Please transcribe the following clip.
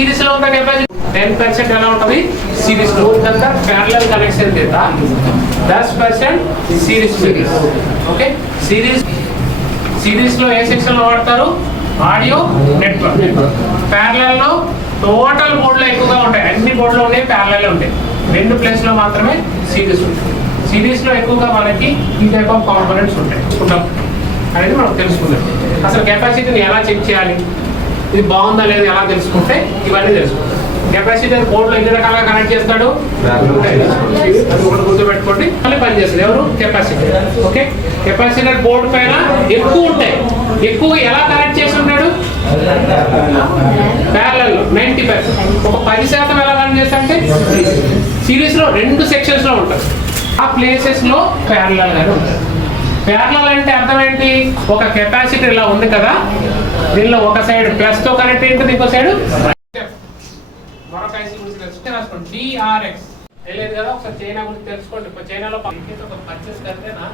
series లో ఉన్న capacity 10% ఎలా ఉంటది సిరీస్ లో ఉందంతా ప్యారలల్ కనెక్షన్ देता 10% సిరీస్ ఓకే సిరీస్ లో ఏ సెక్షన్ లో వాడతారు ఆడియో నెట్వర్క్ ప్యారలల్ లో టోటల్ బోర్డులు ఎక్కువగా ఉంటాయి అన్ని బోర్డులు ఉన్నాయి ప్యారలల్ ఉంటాయి రెండు ప్లేస్ లో మాత్రమే సిరీస్ ఉంటుంది సిరీస్ లో ఎక్కువగా మనకి ఈ టైప్ ఆఫ్ కాంపోనెంట్స్ ఉంటాయి అనేది మనం తెలుసుకుందాం అసలు కెపాసిటీని ఎలా చెక్ చేయాలి ఇది బాగుందా లేదా ఎలా తెలుసుకుంటే ఇవన్నీ తెలుసుకుంటాం కెపాసిటర్ బోర్డులో ఎన్ని రకాలుగా కనెక్ట్ చేస్తాడు అది కూడా గుర్తుపెట్టుకోండి మళ్ళీ పనిచేస్తుంది ఎవరు కెపాసిటర్ ఓకే కెపాసిటర్ బోర్డు పైన ఎక్కువ ఉంటాయి ఎక్కువ ఎలా కనెక్ట్ చేసి ఉంటాడు ప్యారలల్ లో 90% ఒక 10% ఎలా కనెక్ట్ చేస్తాడంటే సిరీస్ లో రెండు సెక్షన్స్ లో ఉంటాయి ఆ ప్లేసెస్ లో ప్యారలల్ గానే ఉంటాయి ప్యారలల్ అంటే అర్థం ఏంటి ఒక కెపాసిటర్ ఇలా ఉంది కదా దీనిలో ఒక సైడ్ ప్లస్ తో కనెక్ట్ అయింది ఇంకో సైడ్ మరొక ఐసీ గురించి తెలుసుకుంటే రాసుకోండి DRX తెలియదు కదా ఒకసారి చైనా గురించి తెలుసుకోండి చైనాలో పర్చేస్ करते ना